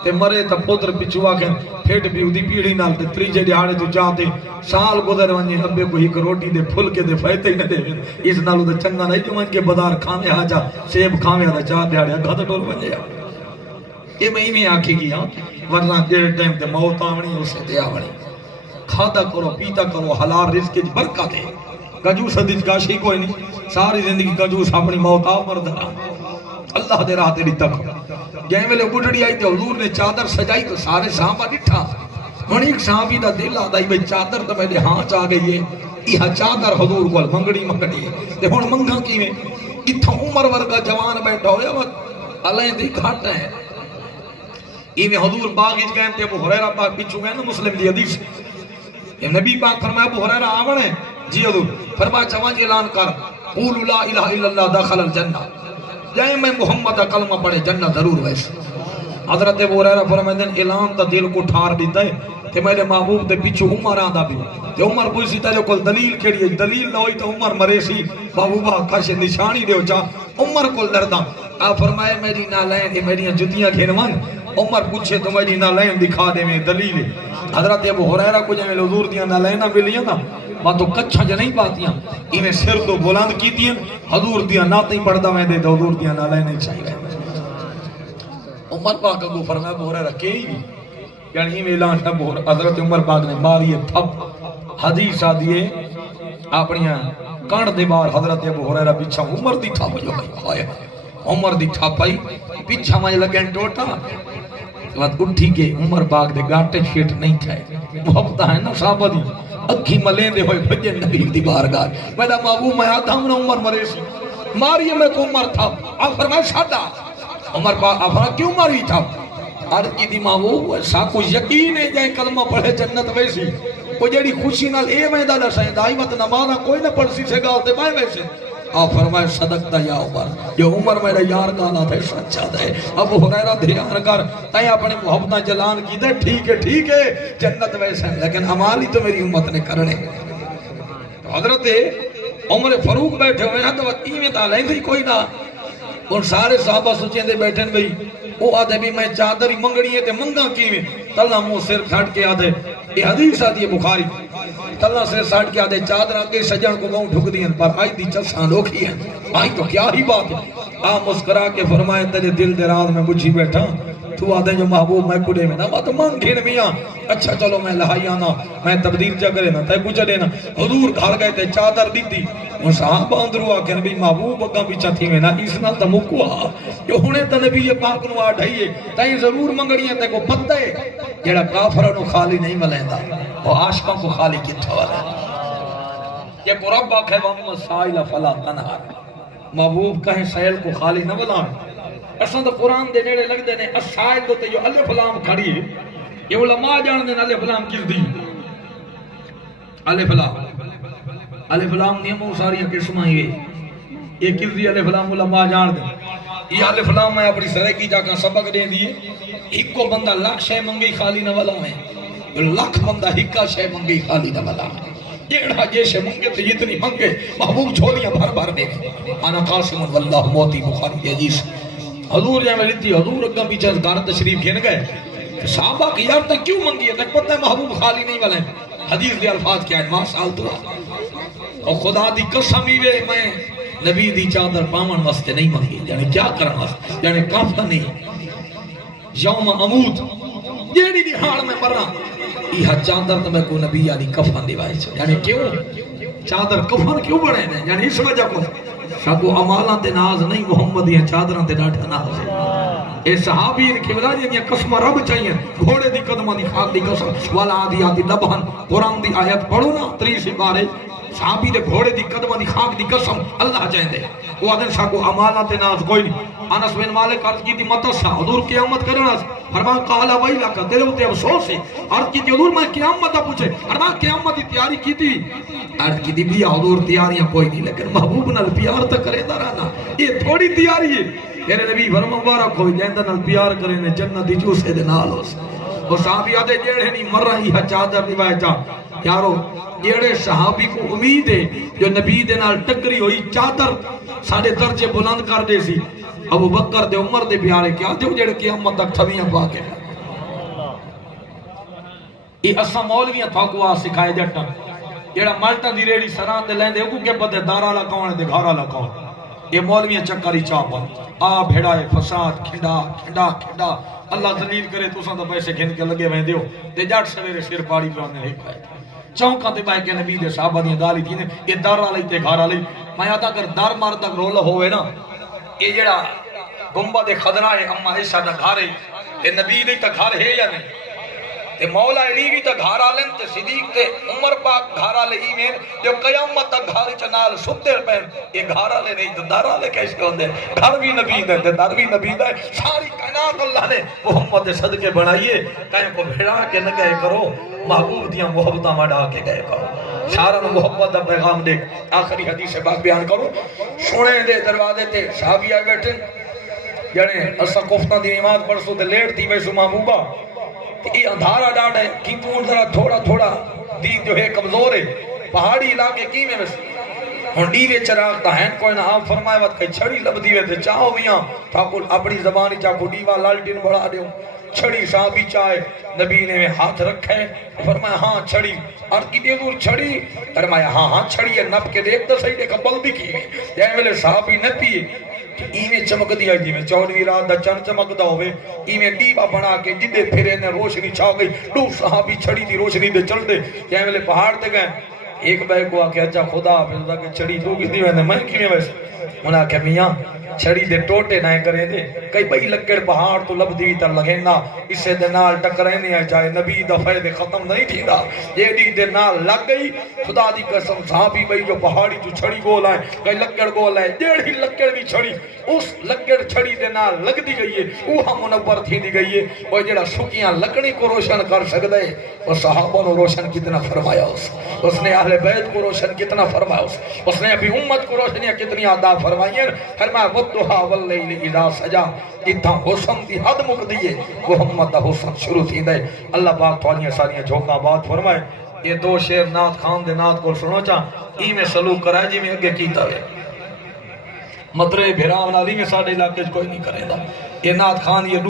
تے مرے تے پتر پچھوا کے پھیٹ پیو دی پیڑی نال تے تریجے دیہاڑے تو جاتے سال گزر ونجے ابے کو ایک روٹی دے پھل کے دے فائدے ہی نہ دے اس نالو تے چنگا نہیں جو من کے بازار کھاوے آ جا سیب کھاوے تے چار دیہاڑے گھت ٹول ونجے یہ میں ہی آنکھیں گیا ورنہ جیڑے ٹائم تے موت آونی اسے تے آونی کھادا کرو پیتا کرو حلال رزق کی برکت ہے کنجوس حدیث کاشی کوئی نہیں ساری زندگی کنجوس اپنی موت آو مرد رہا اللہ دے راہ تیری تک جائیں میں لے بڑھڑی آئی تے حضور نے چادر سجائی تو سارے صحابہ ڈٹھا ہن ایک صحابی دا دل آدائی بھئی چادر تو میرے ہاں چاہ گئی ہے یہ چادر حضور کو منگڑی منگڑی ہے تے ہن منگا کی میں اتھا عمر ورگا جوان بیٹھا ہویا وقت اللہ دی گھاٹ ہے ایویں حضور باغ اچ گئے تے ابو ہریرہ پاک پیچھو گئے نا مسلم دی حدیث یہ نبی پاک فرمایا ابو ہریرہ آون ہے جی حضور فرمایا چوان جی اعلان کر قول لا الہ الا اللہ دخل الجنہ جائیں میں محمد کلمہ پڑھے جنہ ضرور ویسے حضرت ابو ہریرہ فرمایا اعلان تا دل کو ٹھار دیتا ہے کہ میرے محبوب دے پیچھو عمر آندا بھی تے عمر پوچھی تے کول دلیل کیڑی ہے دلیل نہ ہوئی تو عمر مرے سی محبوبہ کاش نشانی دیو چا عمر کول ڈردا آ فرمایا میری نالین میری جتیاں گھنوان عمر پوچھے تو میری نالین دکھا دے میں دلیل حضرت ابو ہریرہ کو جے حضور دیاں نالیناں ملیاں نا ماں تو کچھا جے نہیں پاتیاں ایویں سر تو بلند کیتیاں حضور دیاں ناتیں پڑھدا میں دے حضور دیاں نالیناں چاہیے عمر پاک کو فرمایا ابو ہریرہ کے ہی یعنی ایویں اعلان تھا حضرت عمر پاک نے ماری تھپ حدیث آ دیے اپنیاں کان دے بار حضرت ابو ہریرہ پیچھے عمر دی تھپ جو ہائے عمر دی تھپائی پیچھے مجھے لگن ٹوٹا بعد اٹھی کے عمر پاک دے گاٹے فٹ نہیں تھے محبت ہے نا صحابہ دی اکھی ملیں دے ہوئے بھجے نبی دی بارگاہ میرا محبوب میں آتا ہوں نا عمر مرے سی ماری میں کو عمر تھا آپ فرمائے شادا عمر پاک آپ فرمائے کیوں ماری تھا عرض کی دی محبوب ساکو یقین ہے جائے کلمہ پڑھے جنت ویسی کوئی جیڑی خوشی نال اے میں دادا سائیں دائی وقت نمازہ کوئی نہ پڑھ سی سے گا ہوتے بائے ویسے آپ فرمائے صدقتا یا عمر یہ عمر میرا یار گانا تھا سچا تھا ابو ہریرہ دھیان کر تائیں اپنے محبتہ جلان کی دے ٹھیک ہے جنت ویسے ہیں لیکن عمالی تو میری امت نے کرنے حضرت عمر فاروق بیٹھے ہوئے ہیں تو وقتی میں تالیں تھی کوئی نہ ان سارے صحابہ سوچیں دے بیٹھیں بھئی وہ آدھے بھی میں چادر ہی منگڑی ہے تے منگا کیویں تلا منہ سر کھٹ کے آدھے یہ حدیث آدھی ہے بخاری تلا سر ساڑھ کے آدھے چادر آگے سجن کو موں ڈھک دیں پر آئی دی چلسان روکی ہے آئی تو کیا ہی بات ہے مسکرا کے فرمائے تیرے دل دے راز میں بجھی بیٹھا تو آدھے جو محبوب میں کڑے میں نا بات مان گھن میاں اچھا چلو میں لہائی آنا میں تبدیل جا کرے نا تے کچھ دینا حضور گھر گئے تے چادر دیتی اور صحابہ اندرو آکے نبی محبوب اگاں پیچھا تھی میں نا اس نال تا مکوا جو ہونے تا نبی پاک نو آڈھائیے تائیں ضرور منگڑیاں تے کو پتہ ہے جیڑا کافرانو خالی نہیں ملیندا وہ عاشقوں کو خالی کتھا والا یہ کو رب آکھے وَمَّ سائل فلا تنہر محبوب کہیں سائل کو خالی نہ بلان اساں تو قرآن دے نیڑے لگ دے نے اسائل دو تے جو الف لام کھڑی ہے یہ علماء جان دے الف لام کس دی الف لام نیموں ساریاں قسمیں ہوئے یہ کس دی الف لام علماء جان دے یہ الف لام میں اپنی سرکی جا کر سبق دے دیئے ایک کو بندہ لاکھ شے منگی خالی نہ والا ہے لاکھ بندہ ہکا شے منگی خالی نہ والا ہے جیڑا جیسے منگے تو جتنی منگے محبوب چھوڑیاں بھر دے انا قاسم واللہ موتی بخاری حدیث حضور جائے میں لیتی حضور اگاں پیچھے دار تشریف گھن گئے صحابہ کی یار تک کیوں منگی ہے تک پتہ ہے محبوب خالی نہیں والے حدیث دے الفاظ کیا ہے ماں سال تو اور خدا دی قسم ہی وے میں نبی دی چادر پامن واسطے نہیں منگی یعنی کیا کرنا واسطے یعنی کافتا نہیں یوم اموت جیڑی دی حال میں مرنا یہ چادر تو میں کو نبی یعنی کفن دیوائے چھو یعنی کیوں چادر کفن کیوں بڑھے دیں یعنی اس وجہ کو شاکو عمالہ تے ناز نہیں محمدیاں چادران تے ڈاٹھا ناز ہے اے صحابی ان کبلا جنیا قسم رب چاہیے گھوڑے دی قدمہ دی خاک دی قسم والا آدھی آدھی لبہن قرآن دی آیت پڑھو نا 30 بارے صحابی دے گھوڑے دی قدمہ دی خاک دی قسم اللہ چاہیں دے وہ آدھن شاکو عمالہ تے ناز کوئی نہیں انس بن مالک عرض کی دی متسا حضور قیامت کرنا فرمان قالا ویلا کا تیرے ہوتے افسوس ہے عرض کی دی حضور میں قیامت پوچھے فرمان قیامت دی تیاری کی تھی عرض کی دی بھی حضور تیاریاں کوئی نہیں لیکن محبوب نال پیار تک کرے دارانا یہ تھوڑی تیاری ہے میرے نبی فرمان مبارک ہوئی جیندہ نال پیار کرے نے جنت دی جوسے دے نال ہو وہ صحابی آدھے جیڑے نہیں مر رہی ہے چادر روایت جا یارو جیڑے صحابی کو امید ہے جو نبی دے نال ٹکری ہوئی چادر ساڑھے درجے بلند کر دے سی ابو بکر دے عمر دے پیارے کیا دے جیڑے قیامت تک تھویاں پا کے یہ اسا مولویاں تھاکوا سکھائے جٹا جیڑا مالٹا دی ریڑی سران دے لیندے اگو کے پتے دارا لکاؤں دے گھارا لکاؤں یہ مولویاں چکری چاپا آ بھیڑائے فساد کھنڈا اللہ ذلیل کرے تو ساں دا پیسے گھن کے لگے وہیں دیو تے جاٹ سویرے سر پاڑی پرانے نہیں پائے چونکہ تے بائے کے نبی دے صحابہ دیا گالی تھی نے یہ دارا لئی تے گھارا لئی میں آتا کر دار مار تک رول ہوئے نا یہ جڑا گمبہ دے خدرہ ہے اما عیسیٰ دا گھارے یہ نبی دے تا گھار ہے یا نہیں تے مولا علیوی تا گھارا لیں تے صدیق تے عمر پاک گھارا لے ایمین جو قیامت تا گھاری چنال ستے پہن یہ گھارا لے نہیں تو دارا لے کیسے ہوندے گھر بھی نبی دے تے در بھی نبی دے ساری کائنات اللہ نے محمد صدقے بنائیے کہیں کو بھیڑا کے نہ گئے کرو محبوب دیاں محبتہ مڈا کے گئے کرو سارا محبت دا پیغام دے آخری حدیث بات بیان کرو سونے دے دروازے تے صحابی آئے بیٹھے یعنی اسا کفتہ دی نماز پڑھ سو تے لیٹ تھی ویسو محبوبہ یہ اندھارا ڈاڑ ہے کی تو ذرا تھوڑا دین جو ہے کمزور ہے پہاڑی علاقے کی میں بس ہن ڈیوے چراغ تا ہیں کوئی نہ آپ فرمائے وقت کہ چھڑی لب دیوے تھے چاہو میاں ٹھاکر اپنی زبانی چاہو ڈیوہ لالٹین بڑھا دیو چھڑی صحابی چاہے نبی نے ہاتھ رکھے فرمایا ہاں چھڑی اور کی دے دور چھڑی فرمایا ہاں چھڑی ہے نب کے دیکھ تو صحیح دیکھا بل بھی کی جائے ملے صحابی نہ پیے ایویں چمک دیا جی میں 14ویں رات دا چند چمک دا ہوئے ایویں دیوا بنا کے جدے پھرے نے روشنی چھا گئی دو صحابی چھڑی دی روشنی دے چل دے جائے ملے پہاڑ دے گئے ایک بے کو آکے اچھا خدا پھر کہ چھڑی تو کی دیوے نے میں کی ویسے انہاں کہ میاں چھڑی دے ٹوٹے نہ کریں دے کئی بئی لکڑ پہاڑ تو لب دیوی تر لگیں نا اسے دے نال ٹکرے نہیں آئے چاہے نبی دفعے دے ختم نہیں تھی دا یہ دی دے نال لگ گئی خدا دی قسم صحابی بئی جو پہاڑی جو چھڑی گول آئے کئی لکڑ گول آئے جیڑی لکڑ بھی چھڑی اس لکڑ چھڑی دے نال لگ دی گئی ہے اوہا منور تھی دی گئی ہے وہ جیڑا سکیاں لکڑی کو روشن کر سکتا ہے وہ صحابہ نے روشن کتنا فرمایا اس نے اہل بیت کو روشن کتنا فرمایا اس نے اپنی امت کو روشنیاں کتنی عطا فرمائی ہیں فرمایا وَدُّہَا وَاللَّيْلِ اِذَا سَجَا اتھا حسن دی حد مک دیئے محمد دا حسن شروع تھی دے اللہ پاک تھوڑیاں ساریاں جھوکا بات فرمائے یہ دو شیر نات خان دے نات کو سنو چاہ ای میں سلوک کرائے جی میں اگے کیتا ہے مطرے بھیراؤں علی میں ساڑھے علاقے کوئی نہیں کرے دا یہ نات خان یہ